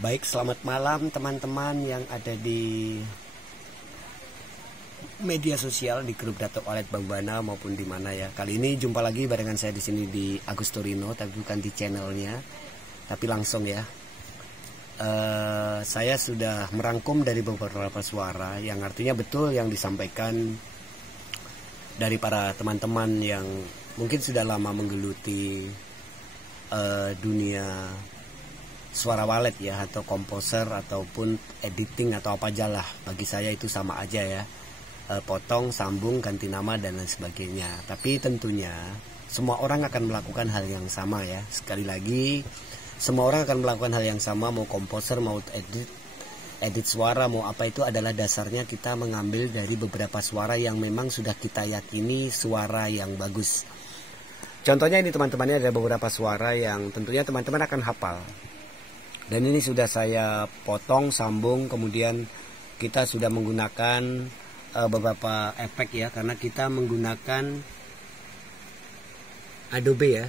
Baik, selamat malam teman-teman yang ada di media sosial di grup Datuk Walet Bambana maupun di mana ya. Kali ini jumpa lagi barengan saya di sini di Agustorino, tapi bukan di channelnya, tapi langsung ya. Saya sudah merangkum dari beberapa suara yang artinya betul yang disampaikan dari para teman-teman yang mungkin sudah lama menggeluti dunia suara walet ya, atau komposer ataupun editing atau apa aja lah. Bagi saya itu sama aja ya, potong, sambung, ganti nama dan lain sebagainya. Tapi tentunya semua orang akan melakukan hal yang sama ya. Sekali lagi, semua orang akan melakukan hal yang sama, mau komposer, mau edit suara, mau apa, itu adalah dasarnya kita mengambil dari beberapa suara yang memang sudah kita yakini suara yang bagus. Contohnya ini teman-temannya, ada beberapa suara yang tentunya teman-teman akan hafal. Dan ini sudah saya potong, sambung, kemudian kita sudah menggunakan beberapa efek ya, karena kita menggunakan Adobe ya.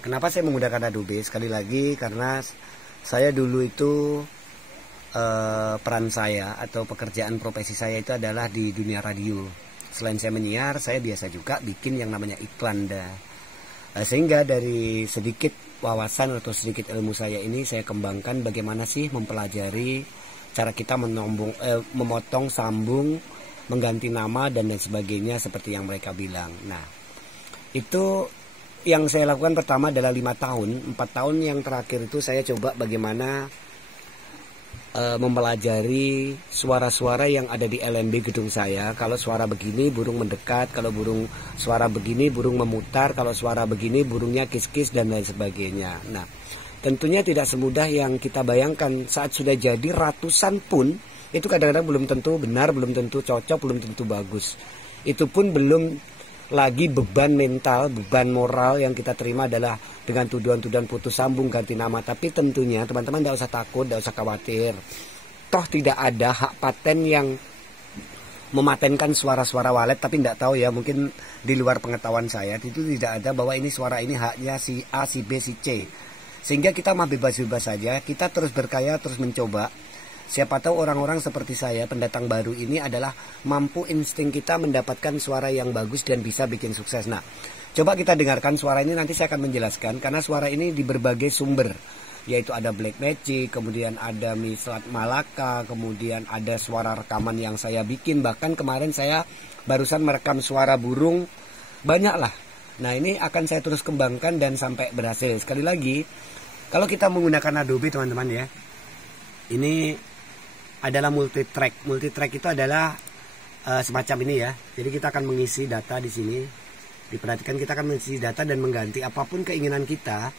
Kenapa saya menggunakan Adobe? Sekali lagi karena saya dulu itu peran saya atau pekerjaan profesi saya itu adalah di dunia radio. Selain saya menyiar, saya biasa juga bikin yang namanya iklan dah. Sehingga dari sedikit wawasan atau sedikit ilmu saya ini saya kembangkan bagaimana sih mempelajari cara kita memotong, sambung, mengganti nama dan lain sebagainya seperti yang mereka bilang. Nah, itu yang saya lakukan pertama adalah 5 tahun. 4 tahun yang terakhir itu saya coba bagaimana mempelajari suara-suara yang ada di LMB gedung saya. Kalau suara begini burung mendekat, kalau suara begini burung memutar, kalau suara begini burungnya kis-kis dan lain sebagainya. Nah, tentunya tidak semudah yang kita bayangkan. Saat sudah jadi ratusan pun itu kadang-kadang belum tentu benar, belum tentu cocok, belum tentu bagus. Itu pun belum lagi beban mental, beban moral yang kita terima adalah dengan tuduhan-tuduhan putus sambung, ganti nama. Tapi tentunya teman-teman tidak usah takut, tidak usah khawatir. Toh tidak ada hak paten yang mematenkan suara-suara walet, tapi tidak tahu ya, mungkin di luar pengetahuan saya itu tidak ada bahwa ini suara ini haknya si A, si B, si C. Sehingga kita mah bebas-bebas saja, kita terus berkarya, terus mencoba. Siapa tahu orang-orang seperti saya, pendatang baru ini adalah mampu insting kita mendapatkan suara yang bagus dan bisa bikin sukses. Nah, coba kita dengarkan suara ini, nanti saya akan menjelaskan. Karena suara ini di berbagai sumber, yaitu ada Black Magic, kemudian ada Mislat Malaka, kemudian ada suara rekaman yang saya bikin. Bahkan kemarin saya barusan merekam suara burung, banyak lah. Nah, ini akan saya terus kembangkan dan sampai berhasil. Sekali lagi, kalau kita menggunakan Adobe teman-teman ya, ini adalah multi track. Multi track itu adalah semacam ini ya. Jadi kita akan mengisi data di sini. Diperhatikan, kita akan mengisi data dan mengganti apapun keinginan kita.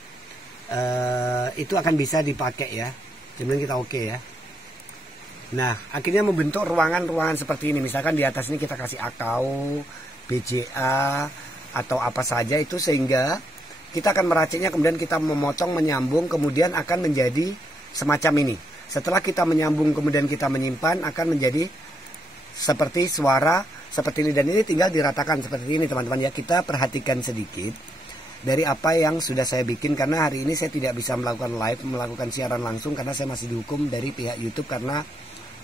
Itu akan bisa dipakai ya. Kemudian kita oke ya. Nah, akhirnya membentuk ruangan-ruangan seperti ini. Misalkan di atas ini kita kasih akau, BJA atau apa saja itu, sehingga kita akan meraciknya, kemudian kita memotong, menyambung, kemudian akan menjadi semacam ini. Setelah kita menyambung kemudian kita menyimpan, akan menjadi seperti suara seperti ini. Dan ini tinggal diratakan seperti ini teman-teman ya. Kita perhatikan sedikit dari apa yang sudah saya bikin, karena hari ini saya tidak bisa melakukan live, melakukan siaran langsung karena saya masih dihukum dari pihak YouTube, karena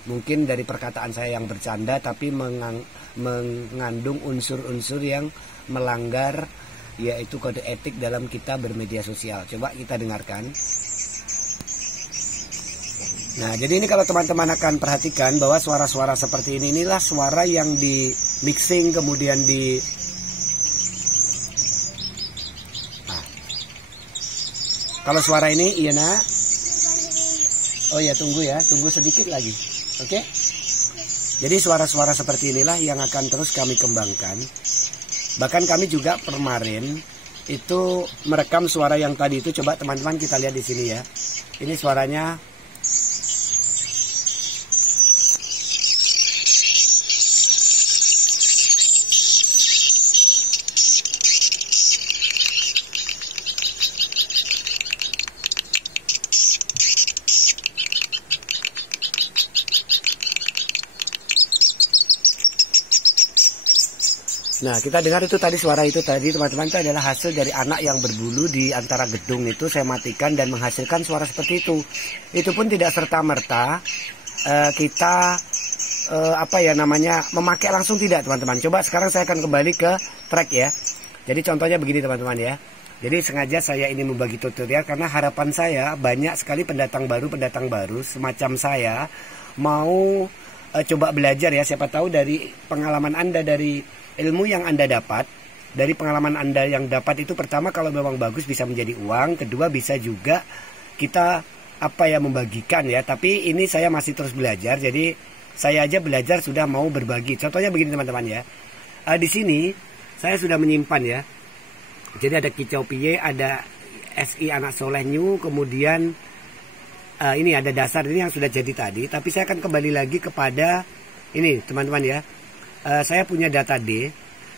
mungkin dari perkataan saya yang bercanda tapi mengandung unsur-unsur yang melanggar yaitu kode etik dalam kita bermedia sosial. Coba kita dengarkan. Nah, jadi ini kalau teman-teman akan perhatikan bahwa suara-suara seperti ini, inilah suara yang di mixing kemudian di kalau suara ini, iya nak. Oh ya, tunggu ya, tunggu sedikit lagi. Oke? Jadi suara-suara seperti inilah yang akan terus kami kembangkan. Bahkan kami juga kemarin itu merekam suara yang tadi itu. Coba teman-teman kita lihat di sini ya. Ini suaranya. Nah, kita dengar itu tadi, suara itu tadi teman-teman, itu adalah hasil dari anak yang berbulu di antara gedung itu saya matikan dan menghasilkan suara seperti itu. Itu pun tidak serta-merta kita memakai langsung, tidak teman-teman. Coba sekarang saya akan kembali ke track ya. Jadi contohnya begini teman-teman ya. Jadi sengaja saya ini membagi tutorial karena harapan saya banyak sekali pendatang baru semacam saya mau coba belajar ya. Siapa tahu dari pengalaman Anda, dari ilmu yang Anda dapat, dari pengalaman Anda yang dapat itu, pertama kalau memang bagus bisa menjadi uang, kedua bisa juga kita membagikan ya. Tapi ini saya masih terus belajar, jadi saya aja belajar sudah mau berbagi. Contohnya begini teman-teman ya. Di sini saya sudah menyimpan ya. Jadi ada kicau piye, ada SI anak soleh new, kemudian ini ada dasar ini yang sudah jadi tadi. Tapi saya akan kembali lagi kepada ini teman-teman ya. Saya punya data D,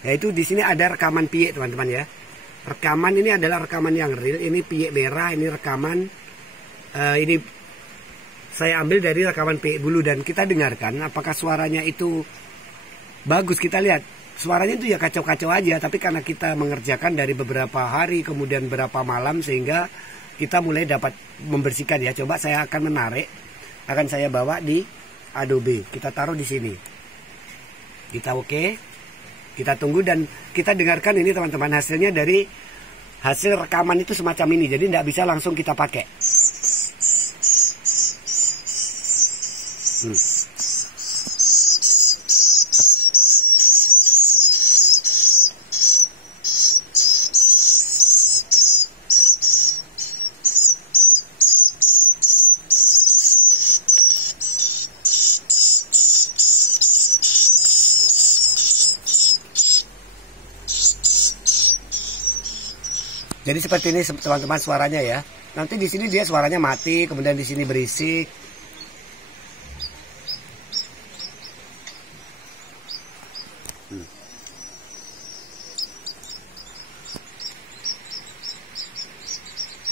yaitu di sini ada rekaman piye teman-teman ya. Rekaman ini adalah rekaman yang real. Ini piye merah, ini rekaman. Ini saya ambil dari rekaman piye bulu dan kita dengarkan apakah suaranya itu bagus. Kita lihat suaranya itu ya kacau-kacau aja, tapi karena kita mengerjakan dari beberapa hari kemudian beberapa malam sehingga kita mulai dapat membersihkan ya. Coba saya akan menarik, akan saya bawa di Adobe, kita taruh di sini. Kita oke, kita tunggu dan kita dengarkan ini teman-teman, hasilnya dari hasil rekaman itu semacam ini. Jadi tidak bisa langsung kita pakai. Jadi seperti ini teman-teman suaranya ya. Nanti di sini dia suaranya mati, kemudian di sini berisik.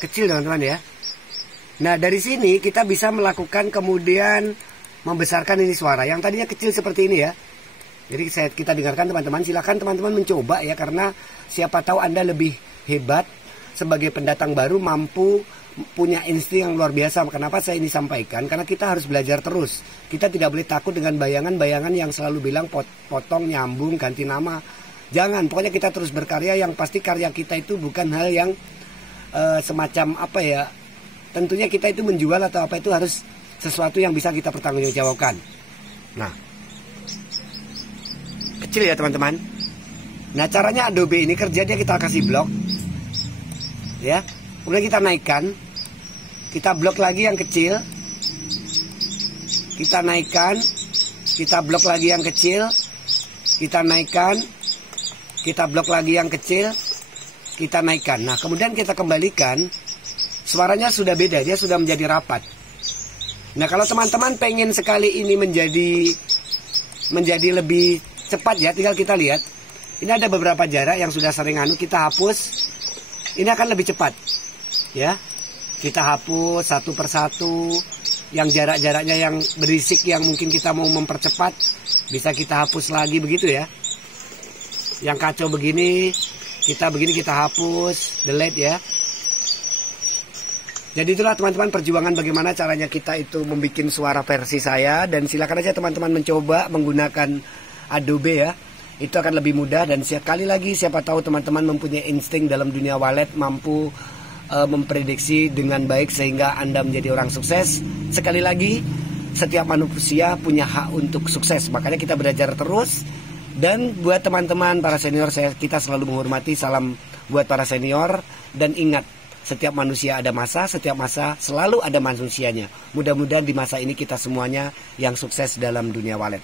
Kecil teman-teman ya. Nah dari sini kita bisa melakukan kemudian membesarkan ini suara. Yang tadinya kecil seperti ini ya. Jadi kita dengarkan teman-teman. Silakan teman-teman mencoba ya, karena siapa tahu Anda lebih hebat sebagai pendatang baru, mampu punya insting yang luar biasa. Kenapa saya ini sampaikan? Karena kita harus belajar terus. Kita tidak boleh takut dengan bayangan-bayangan yang selalu bilang potong, nyambung, ganti nama. Jangan, pokoknya kita terus berkarya. Yang pasti karya kita itu bukan hal yang semacam tentunya kita itu menjual atau apa, itu harus sesuatu yang bisa kita pertanggungjawabkan. Nah, kecil ya teman-teman. Nah caranya Adobe ini kerjanya kita kasih blok ya, kemudian kita naikkan, kita blok lagi yang kecil, kita naikkan, kita blok lagi yang kecil, kita naikkan, kita blok lagi yang kecil, kita naikkan. Nah kemudian kita kembalikan, suaranya sudah beda, dia sudah menjadi rapat. Nah kalau teman-teman pengen sekali ini menjadi lebih cepat ya, tinggal kita lihat. Ini ada beberapa jarak yang sudah sering kita hapus. Ini akan lebih cepat ya. Kita hapus satu persatu. Yang jarak-jaraknya yang berisik, yang mungkin kita mau mempercepat, bisa kita hapus lagi begitu ya. Yang kacau begini kita hapus, delete ya. Jadi itulah teman-teman perjuangan bagaimana caranya kita itu membuat suara versi saya. Dan silakan aja teman-teman mencoba menggunakan Adobe ya. Itu akan lebih mudah. Dan sekali lagi, siapa tahu teman-teman mempunyai insting dalam dunia wallet, mampu memprediksi dengan baik sehingga Anda menjadi orang sukses. Sekali lagi, setiap manusia punya hak untuk sukses, makanya kita belajar terus. Dan buat teman-teman para senior, kita selalu menghormati. Salam buat para senior. Dan ingat, setiap manusia ada masa, setiap masa selalu ada manusianya. Mudah-mudahan di masa ini kita semuanya yang sukses dalam dunia wallet.